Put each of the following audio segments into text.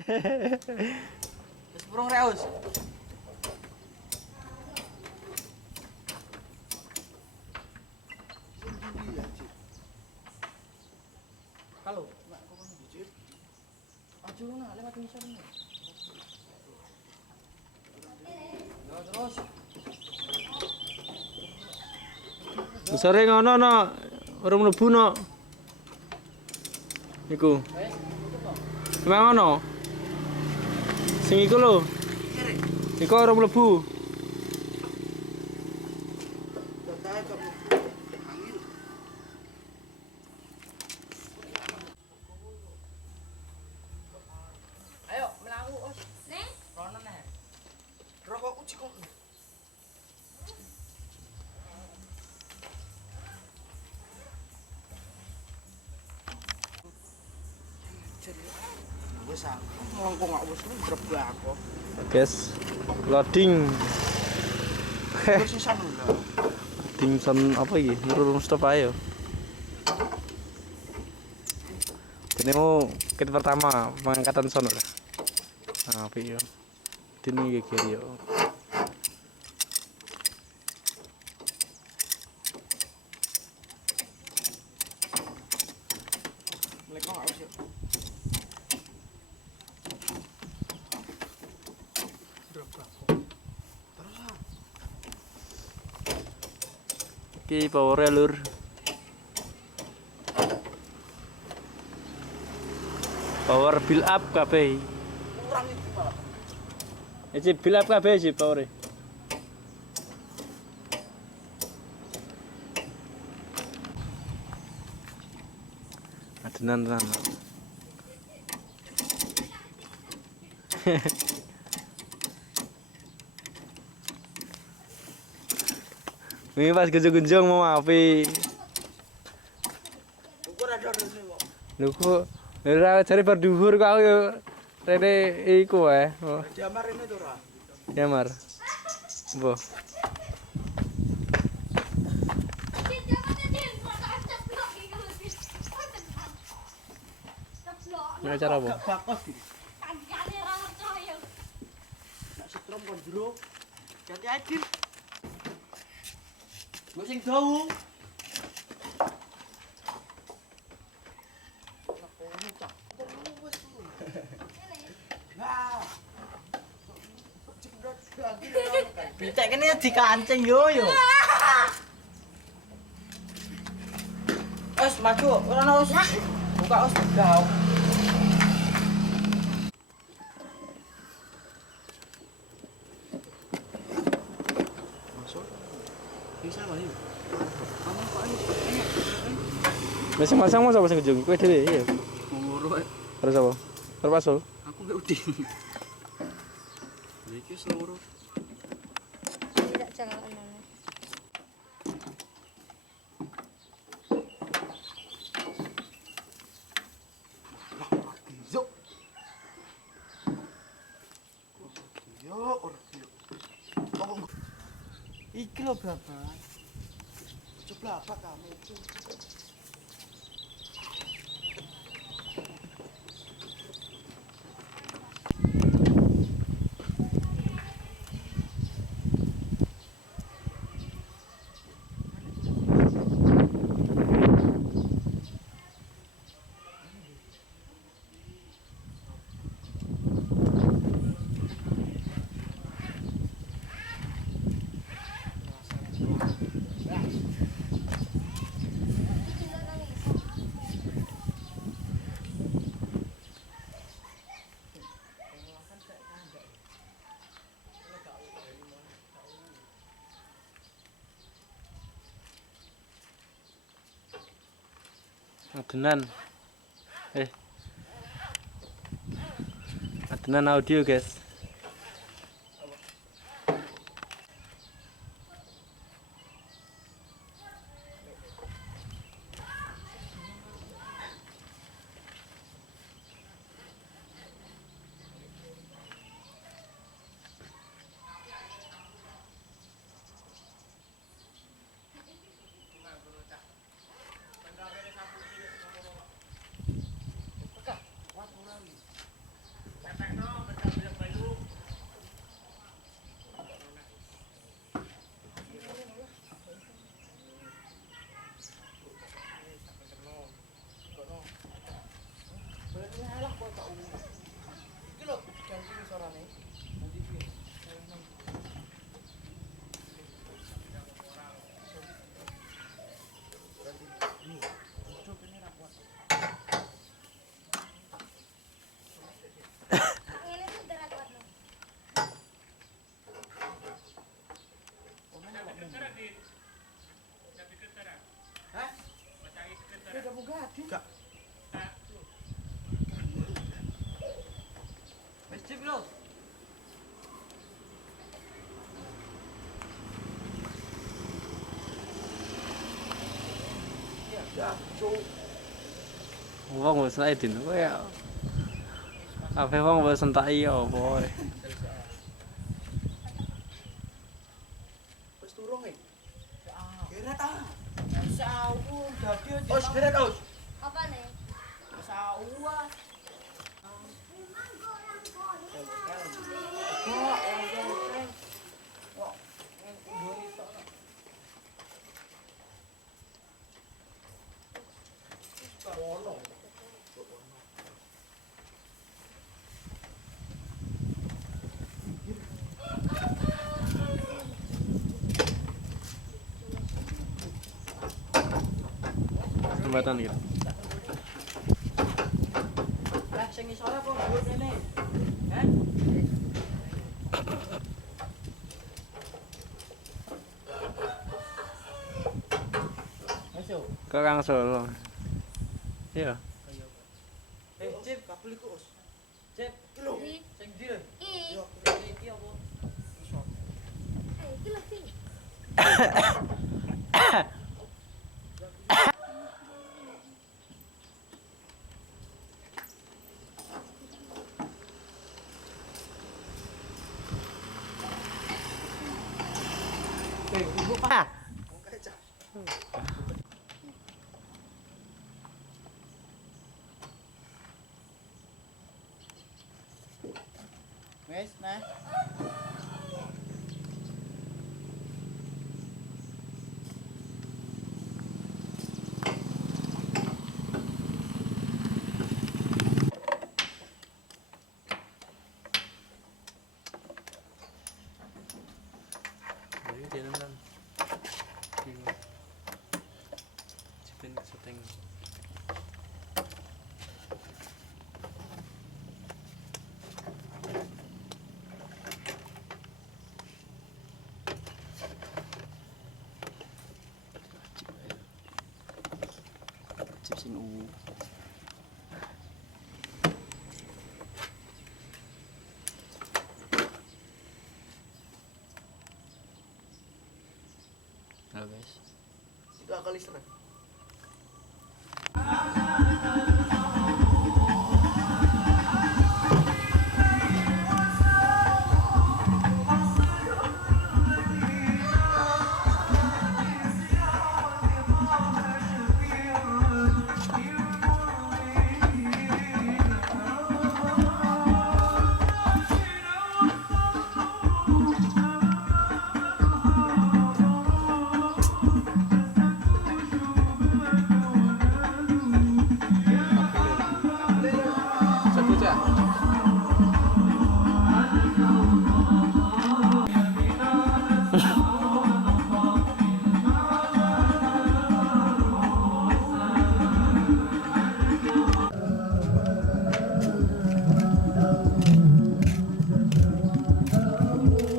Wis burung reus. Halo, Mak, kok ngono Cip? Aja lu nak lewat misal ini. Ya terus. Besare ngono no, ora mlebu no. Iku. Memang ngono. Sing iku lho. Iku ora mlebu. Ayo melaku, Os. Neng, Rono neh. Rokokku cikok. Wis aku mongko gak wis njreb aku. Guys, loading. Wis sisan lho. Dimson apa iki? Urung stop ayo. Ini mau kit pertama pengangkatan sono. Nah, api yo. Dini iki kiri yo. Mleko gak wis. Njreb aku. Terus ah. Iki power lur. Power build up kabeh. Kurang itu malah. Iki build up kabeh sih power. Adenan tenan. Ini pas genjong-genjong mau api. Ukur ada rene kok. Lho kok ora jare bar dhuwur kok aku yo rene iku wae. Oh, Jamar ini to ora? ya mar. Mbah. Ini acara apa? Gak bakos iki. Nak setrum kon jero. Ganti adil. Gue sing dawu. Pitek kene dikancing yo. Os maju, ora ono os. Buka os gao. Masuk. Bisa lah yuk. Kamu kok ini? Masing-masing mau sapa sing genjong? Kowe dhewe iya. Ngoro. Terus apa? Terus pasul. Aku gak udin. Iki seluruh. tidak jangan aneh. Yo. Yo, ordio. Iki lho, Bapak. Coba apa kamu itu? Adenan. Adenan audio, guys. aku tak umum. Iki lho ganti suarane. Nanti piye? Ini tuh gerak kuat loh. Hah? Udah buka hati. Enggak. Wes cip lho. Ya, cuk. Wong wis naik din kowe ya. Ape wong wis entaki ya apa. Wis turung e. Geret ah. Sawu dadi aja. Os geret os. Apa nih? Sawu ah. Jembatan gitu. Lah sing isore apa dhuwur kene? Hah? Ayo. Ke Kang Solo. Iya. Cip, kabel iku us. Cip, iki lho. Di. Sing ndi lho? Ih, Iki apa? Iso. iki lho sih. Ibu Pak. Wes, nah. Jadi dia nonton. Cipin syuting. Cip sing ungu. Halo guys. Itu akal listrik. Sebut ya.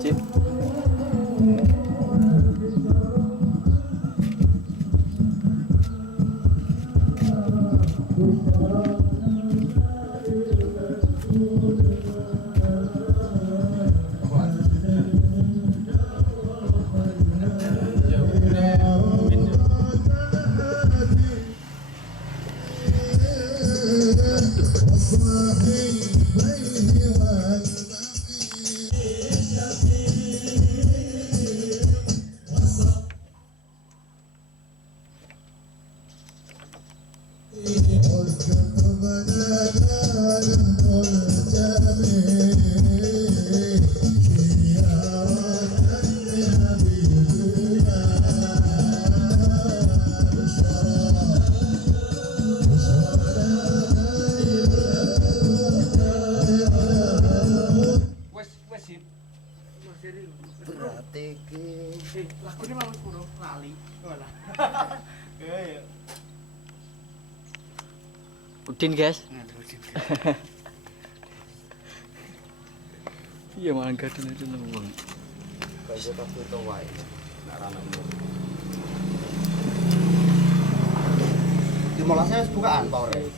Cip. قلت قبل لا نقول Udin guys. Iya malah gadun itu nembang. Kayak tapi itu wae. Nak rame umur. Di molasnya bukaan power. Kita